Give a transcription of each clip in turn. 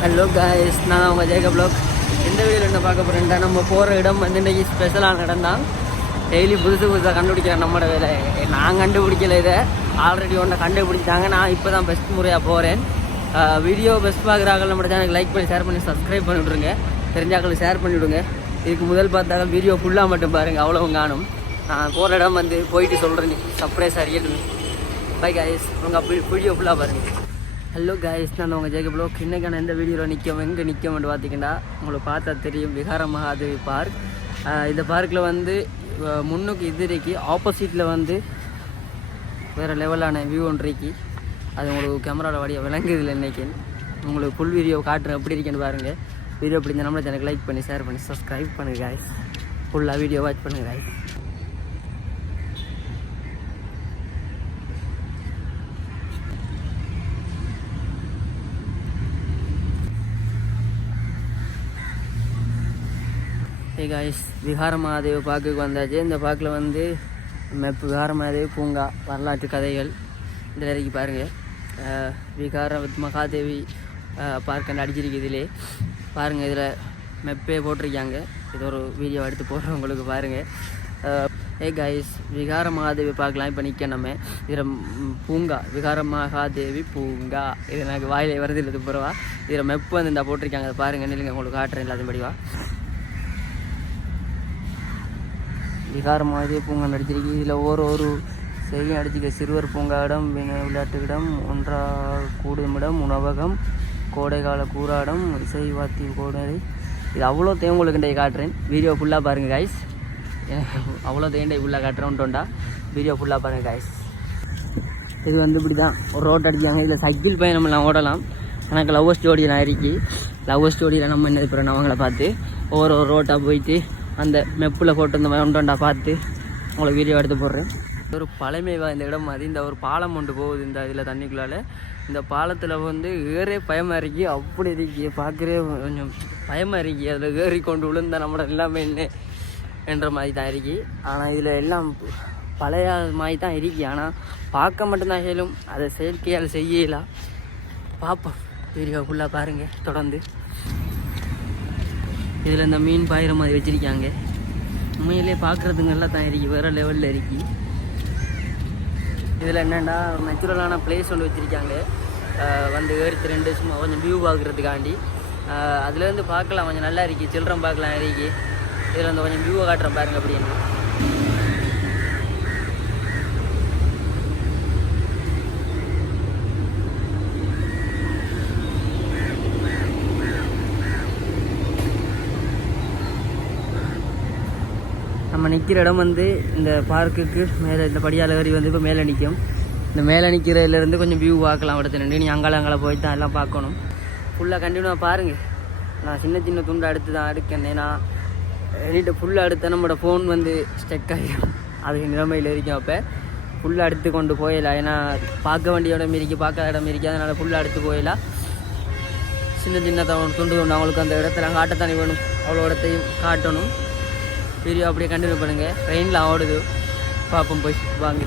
Hello guys, நான் உங்கள் Jacob block. இந்த வீடியோவில் என்ன பார்க்க போகிறேன்டா, நம்ம போகிற இடம் வந்து இன்றைக்கி ஸ்பெஷலான இடம் தான். டெய்லி புதுசாக கண்டுபிடிக்கிறேன் நம்மளோட வேலை. நான் கண்டுபிடிக்கல, இதை ஆல்ரெடி ஒன்றை கண்டுபிடிச்சாங்க. நான் இப்போ தான் பெஸ்ட் முறையாக போகிறேன். வீடியோ பெஸ்ட் பார்க்குறாங்க நம்ம சேனலுக்கு லைக் பண்ணி ஷேர் பண்ணி சப்ஸ்கிரைப் பண்ணி விட்ருங்க. தெரிஞ்சாக்களுக்கு ஷேர் பண்ணி விடுங்க. இதுக்கு முதல் பார்த்தாக்க வீடியோ ஃபுல்லாக மட்டும் பாருங்கள், அவ்வளோ காணும். நான் போகிற இடம் வந்து போயிட்டு சொல்கிறேன், சர்ப்ரைஸாக இருக்கட்டும். பை காய்ஸ், உங்கள் அப்படி வீடியோ ஃபுல்லாக பாருங்கள். ஹலோ காய்ஸ், நான் உங்கள் ஜேகப் ப்ளாக். இன்றைக்கான எந்த வீடியோவில் எங்கே நிற்கமென்று பார்த்தீங்கன்னா, உங்களுக்கு பார்த்தா தெரியும், விகார மகாதேவி பார்க். இந்த பார்க்கில் வந்து முன்னுக்கு எதிரிக்கு ஆப்போசிட்டில் வந்து வேறு லெவலான வியூ ஒன்றைக்கு அது உங்களுக்கு கேமராவில் வழியாக விளங்குதில்லை. இன்றைக்கி உங்களுக்கு ஃபுல் வீடியோ காட்டுறேன், எப்படி இருக்கேன்னு பாருங்கள். வீடியோ பிடிச்ச நம்மளை எனக்கு லைக் பண்ணி ஷேர் பண்ணி சப்ஸ்கிரைப் பண்ணுங்கள் காய்ஸ். ஃபுல்லாக வீடியோ வாட்ச் பண்ணுங்கள் காய்ஸ். ஹே காய்ஸ், விகார மகாதேவி பார்க்குக்கு வந்தாச்சு. இந்த பார்க்கில் வந்து விகார மகாதேவி பூங்கா, வரலாற்று கதைகள் இதில் இறக்கி பாருங்கள். விகார மகாதேவி பார்க்க அடிச்சிருக்கு. இதிலே பாருங்கள், இதில் மெப்பே போட்டிருக்காங்க. இது ஒரு வீடியோ எடுத்து போடுறவங்களுக்கு பாருங்கள். ஹே காய்ஸ், விகார மகாதேவி பார்க்கலாம். இப்போ நிற்க நம்ம இதில் பூங்கா, விகார மகாதேவி பூங்கா. இது எனக்கு வாயிலே வருது இல்லை துப்புரவா. இதில் மெப்பு வந்து இந்த போட்டிருக்காங்க, அதை பாருங்கள். நில்லுங்க, உங்களுக்கு காட்டுறேன் எல்லாத்தையும் படிவா. விகார மகாதேவி பூங்கா நடிச்சிருக்கு. இதில் ஒரு செய்தியும் அடிச்சிக்க. சிறுவர் பூங்கா இடம், விளையாட்டு இடம், ஒன்றா கூடும் இடம், உணவகம், கோடைக்கால கூறாடம், இசை வாத்தி கோடை. இது அவ்வளோ தேவங்களுக்கு காட்டுறேன். வீடியோ ஃபுல்லாக பாருங்கள் காய்ஸ். அவ்வளோ தேண்டை ஃபுல்லாக காட்டுறோன்ட்டோண்டா. வீடியோ ஃபுல்லாக பாருங்கள் காய்ஸ். இது வந்து இப்படி தான் ஒரு ரோட் அடிக்காங்க. இதில் சைக்கிள் பயணம்லாம் ஓடலாம். எனக்கு லவ் ஸ்டோடியெலாம் இருக்கு. லவ் ஸ்டோடியில் நம்ம என்ன இப்போ அவங்கள பார்த்து ஒரு ரோட்டாக போயிட்டு அந்த மெப்பில் போட்டு இந்த ஒன்றா பார்த்து உங்களுக்கு வீடியோ எடுத்து போடுறேன். ஒரு பழமைவா இந்த இடம் மாதிரி. இந்த ஒரு பாலம் கொண்டு போகுது இந்த இதில் தண்ணிக்குள்ளால். இந்த பாலத்தில் வந்து ஏறே பயமாக இருக்கி, அப்படி இருக்கி பார்க்குறே கொஞ்சம் பயமாக இருக்கி. அதில் ஏறி கொண்டு விழுந்தால் நம்மளோட எல்லாமே என்ன என்ற மாதிரி தான் இருக்கி. ஆனால் இதில் எல்லாம் பழைய மாதிரி தான் இருக்கி. ஆனால் பார்க்க மட்டும்தான் செய்யலும், அதை செயற்கையால் செய்யலாம். பார்ப்போம், வீடியோ ஃபுல்லாக பாருங்கள் தொடர்ந்து. இதில் இந்த மீன் பாயிற மாதிரி வச்சுருக்காங்க. உண்மையிலே பார்க்குறதுங்க எல்லாம் தான் இருக்கு, வேறு லெவலில் இருக்கு. இதில் என்னென்னா நேச்சுரலான பிளேஸ் ஒன்று வச்சுருக்காங்க. வந்து ஏறித்து ரெண்டு சும்மா கொஞ்சம் வியூ பார்க்குறதுக்காண்டி அதுலேருந்து பார்க்கலாம். கொஞ்சம் நல்லா இருக்கு, சில்ட்ரன் பார்க்கலாம் இருக்கு. இதில் வந்து கொஞ்சம் வியூவை காட்டுறேன் பாருங்கள் அப்படின்னு. நம்ம நிற்கிற இடம் வந்து இந்த பார்க்குக்கு மேலே இந்த படியால் ஏறி வந்து இப்போ மேலே நிற்கும். இந்த மேலே நிற்கிறதுலேருந்து கொஞ்சம் வியூ பார்க்கலாம். இடத்துல நின்று நீ அங்கே போய் தான் எல்லாம் பார்க்கணும். ஃபுல்லாக கண்டினியூவாக பாருங்கள். நான் சின்ன துண்டை எடுத்து தான் எடுக்கேன். நான் என்கிட்ட ஃபுல்லாக எடுத்தேன், நம்மளோட ஃபோன் வந்து ஸ்டெக் ஆகிடும். அது நிலைமையில் இருக்கும். அப்போ ஃபுல்லாக எடுத்து கொண்டு போயிடலாம். ஏன்னா பார்க்க வேண்டிய இடம் இருக்கு, பார்க்காத இடம் இருக்குது. அதனால் ஃபுல்லாக எடுத்து போயிடலாம். சின்ன துண்டு அவங்களுக்கு அந்த இடத்துல காட்டத்தானே வேணும், அவ்வளோ இடத்தையும் காட்டணும். வீடியோ அப்படியே கண்டினியூ பண்ணுங்கள். ரெயினில் ஓடுது, பார்ப்போம் போய் வாங்க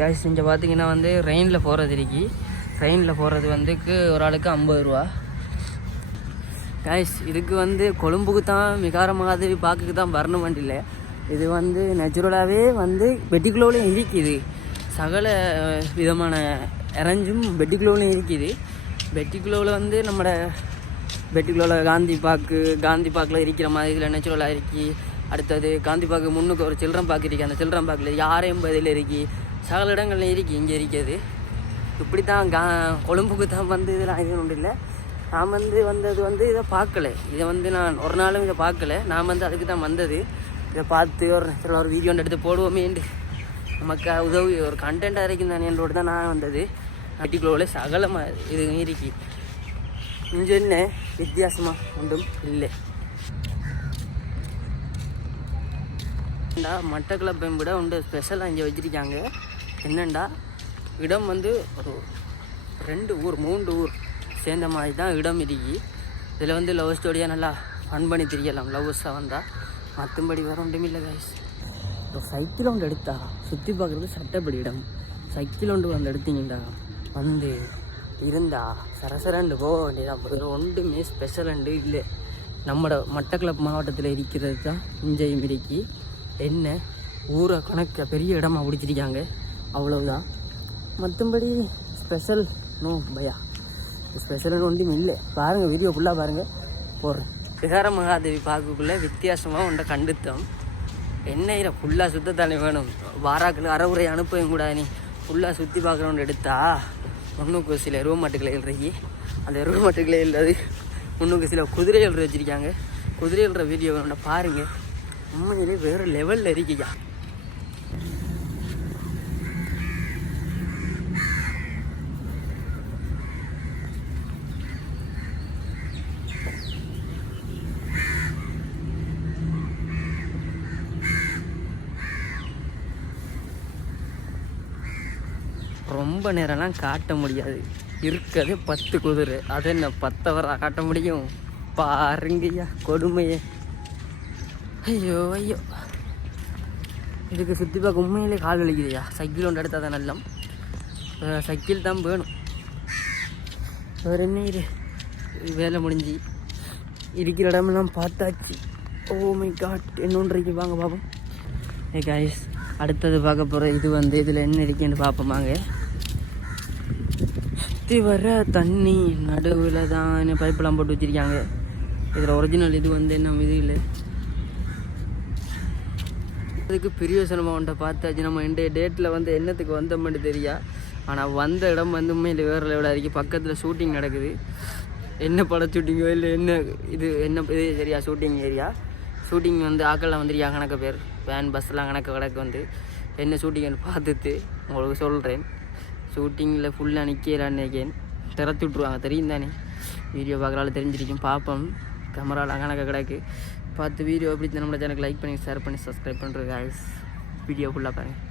காய்ஸ். இங்கே பார்த்தீங்கன்னா வந்து ரெயினில் போகிறது இருக்கு. ட்ரெயினில் போகிறது வந்துக்கு ஒரு ஆளுக்கு 50 ரூபா காய்ஸ். இதுக்கு வந்து கொழும்புக்கு தான் விகார மகாதேவி பார்க்குக்கு தான் வரணும் வண்டியில். இது வந்து நேச்சுரலாகவே வந்து பெட்டிக்குள்ளோலையும் இருக்குது. சகல விதமான அரேஞ்சும் பெட்டிக்குள்ளோலையும் இருக்குது. பெட்டிக்குள்ளோவில் வந்து நம்மளோட பெட்டிக்குள்ளோவில் காந்தி பார்க்கில் இருக்கிற மாதிரி இதில் நேச்சுரலாக இருக்குது. அடுத்தது காந்தி பார்க்கு முன்னுக்கு ஒரு சில்ட்ரன் பார்க் இருக்குது. அந்த சில்ட்ரன் பார்க்கில் 680 இருக்குது. சகல இடங்கள்ல இருக்குது. இங்கே இருக்கிறது இப்படி தான். கொழும்புக்கு தான் வந்து இதெல்லாம் இது ஒன்றும் இல்லை. நான் வந்தது வந்து இதை பார்க்கல. இதை வந்து நான் ஒரு நாளும் இதை பார்க்கல. நான் வந்து அதுக்கு தான் வந்தது. இதை பார்த்து ஒரு வீடியோ எடுத்து போடுவோமேண்டு நமக்கு உதவி ஒரு கண்டென்ட்டாக இருக்கும் தானே என்றோடு தான் நான் வந்தது. பெட்டிக்குள்ளே சகலமாக இது இருக்கு. இங்கே என்ன வித்தியாசமாக ஒன்றும் இல்லை. மட்டக்களப்பை விட ஒன்று ஸ்பெஷலாக இங்கே வச்சுருக்காங்க. என்னென்னா இடம் வந்து ஒரு 2 ஊர் 3 ஊர் சேர்ந்த மாதிரி தான் இடம் இருக்கு. இதில் வந்து லவ் ஸ்டோரியாக நல்லா ஃபன் பண்ணி தெரியலாம் லவ்வர்ஸாக வந்தால். மற்றபடி வேறு ஒன்றும் இல்லை காய்ஸ். இப்போ சைக்கிள் ஒன்று எடுத்தா சுற்றி பார்க்குறது சட்டப்படி இடம். சைக்கிள் ஒன்று வந்து எடுத்தீங்கடா வந்து இருந்தா சரசரண்டு போக வேண்டியதான். ஒன்றுமே ஸ்பெஷலண்டு இல்லை. நம்மளோட மட்டக்களப்பு மாவட்டத்தில் இருக்கிறது தான் இஞ்சையும் இருக்கு. என்ன ஊரை கணக்க பெரிய இடமா பிடிச்சிருக்காங்க, அவ்வளவுதான். மற்றபடி ஸ்பெஷல் நோ பயா, ஸ்பெஷல்னு ஒன்றும் இல்லை. பாருங்கள், வீடியோ ஃபுல்லாக பாருங்கள், போடுறேன். விகார மகாதேவி பார்க்கக்குள்ளே வித்தியாசமாக ஒன்றை கண்டுத்தோம். என்ன இதை ஃபுல்லாக சுத்தத்தானே வேணும். வாராக்கள் அறவுரை அனுப்பவும் கூட நீ ஃபுல்லாக சுற்றி பார்க்குறோன்னு எடுத்தா முன்னுக்கு சில எருவ மாட்டுக்களை எழுறி, அந்த எருவ மாட்டுக்களை இல்லாது முன்னுக்கு சில குதிரை எழுற வச்சுருக்காங்க. குதிரை எழுற வீடியோ வேணும்னா பாருங்கள், உண்மையிலே வேறு லெவலில் இருக்கியா. ரொம்ப நேரம்லாம் காட்ட முடியாது, இருக்கிறது 10 குதிரை. அது என்ன 10 வர காட்ட முடியும்? பாருங்கய்யா கொடுமையே. ஐயோ ஐயோ, இதுக்கு சுற்றி பார்க்க உண்மையிலே கால் வலிக்குதுயா. சைக்கிள் ஒன்று எடுத்தால் தான் நல்லம், சைக்கிள் தான் வேணும். வேறு என்ன, இது வேலை முடிஞ்சு இருக்கிற இடமெல்லாம் பார்த்தாச்சு. ஓ மை காட், என்னொன்றைக்கு வாங்க பார்ப்போம். ஏ காய்ஸ், அடுத்தது பார்க்க போகிற இது இதில் என்ன இருக்குன்னு பார்ப்போமாங்க. சுற்றி வர தண்ணி நடுவில் தான் பைப்பெல்லாம் போட்டு வச்சுருக்காங்க. இதில் ஒரிஜினல் இது என்ன இது இல்லை. அதுக்கு பிரியோசனமாக ஒன்றை பார்த்தாச்சு. நம்ம இந்த டேட்டில் என்னத்துக்கு வந்தோம்னு தெரியா. ஆனால் வந்த இடம் உண்மையில் வேறு லெவலாக இருக்குது. பக்கத்தில் ஷூட்டிங் நடக்குது. என்ன படம் ஷூட்டிங்கோ இல்லை என்ன இது சரியா ஷூட்டிங் ஏரியா. ஷூட்டிங் ஆக்கெல்லாம் வந்துருக்கா கணக்கு பேர், வேன் பஸ்லாம் கணக்கு என்ன ஷூட்டிங்னு பார்த்துட்டு உங்களுக்கு சொல்கிறேன். ஷூட்டிங்கில் ஃபுல்லாக நிற்கலான்னு நினைக்கிறேன். திறத்து விட்ருவாங்க, தெரியும் தானே. வீடியோ பார்க்குறாலும் தெரிஞ்சிருக்கும். பார்ப்போம், கேமராவில் கணக்கு பார்த்து வீடியோ எப்படி நம்மளோட சேனலுக்கு லைக் பண்ணி ஷேர் பண்ணி சப்ஸ்கிரைப் பண்ணுறது guys. வீடியோ ஃபுல்லாக பாருங்கள்.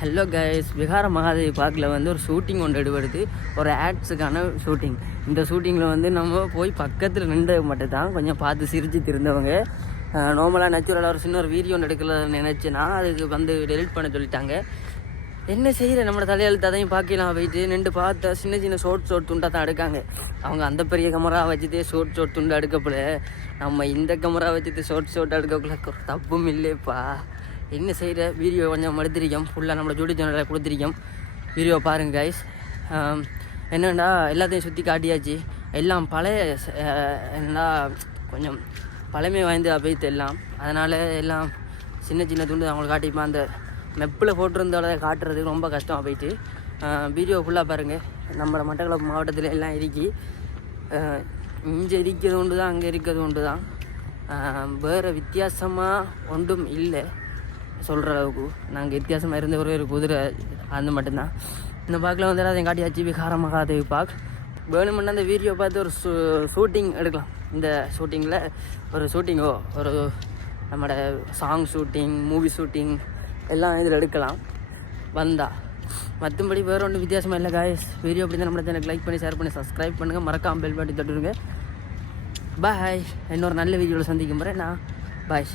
ஹலோ கைஸ், விகார மகாதேவி பார்க்கில் ஒரு ஷூட்டிங் ஒன்று எடுபடுது. ஒரு ஆட்ஸுக்கான ஷூட்டிங். இந்த ஷூட்டிங்கில் நம்ம போய் பக்கத்தில் நின்று மட்டும் தான் கொஞ்சம் பார்த்து சிரிச்சு திருந்தவங்க. நார்மலாக நேச்சுரலாக ஒரு சின்ன ஒரு வீடியோ ஒன்று எடுக்கலன்னு நினச்சினா அதுக்கு டெலிட் பண்ண சொல்லிட்டாங்க. என்ன செய்கிற, நம்மளோட தலையெழுத்து அதையும் பார்க்கலாம் போயிட்டு நின்று பார்த்த சின்ன ஷோர்ட் துண்டாக தான் எடுக்காங்க. அவங்க அந்த பெரிய கேமரா வச்சுட்டு ஷோர்ட் துண்டு எடுக்கப்பட, நம்ம இந்த கேமரா வச்சுட்டு ஷோர்ட் எடுக்கக்குள்ள தப்பும் இல்லைப்பா. என்ன செய்கிற, வீடியோ கொஞ்சம் எடுத்திருக்கோம். ஃபுல்லாக நம்மளோட யூடியூப் சேனலில் கொடுத்துருக்கோம். வீடியோ பாருங்கள் கைஸ். என்னென்னா எல்லாத்தையும் சுற்றி காட்டியாச்சு. எல்லாம் பழைய என்னடா கொஞ்சம் பழமை வாய்ந்து போய்த்து எல்லாம். அதனால் எல்லாம் சின்ன துண்டு அவங்களுக்கு காட்டிப்போம். அந்த மெப்பில் போட்டிருந்தோட காட்டுறதுக்கு ரொம்ப கஷ்டமாக போயிட்டு. வீடியோ ஃபுல்லாக பாருங்கள். நம்மளோட மட்டக்களப்பு மாவட்டத்தில் எல்லாம் இருக்கி. இங்கே இருக்கிறது ஒன்று தான், அங்கே இருக்கிறது ஒன்று தான். வேறு வித்தியாசமாக ஒன்றும் இல்லை சொல்கிற அளவுக்கு. நாங்கள் வித்தியாசமாக இருந்த ஒரு குதிரை அது மட்டும்தான். இந்த பார்க்கில் எல்லாத்தையும் காட்டியாச்சு. விகார மகாதேவி பார்க். வேணுமென்னா அந்த வீடியோ பார்த்து ஒரு ஷூட்டிங் எடுக்கலாம். இந்த ஷூட்டிங்கில் ஒரு நம்மளோட சாங் ஷூட்டிங், மூவி ஷூட்டிங் எல்லாம் இதில் எடுக்கலாம் வந்தால். மற்றபடி வேறு ஒன்றும் வித்தியாசமாக இல்லை காய்ஸ். வீடியோ அப்படி தான் நம்மளை எனக்கு லைக் பண்ணி ஷேர் பண்ணி சப்ஸ்கிரைப் பண்ணுங்கள். மறக்காமல் பெல் பட்டி தட்டுடுங்க. பாய். இன்னொரு நல்ல வீடியோவில் சந்திக்கும் போகிறேன் நான். பாய்.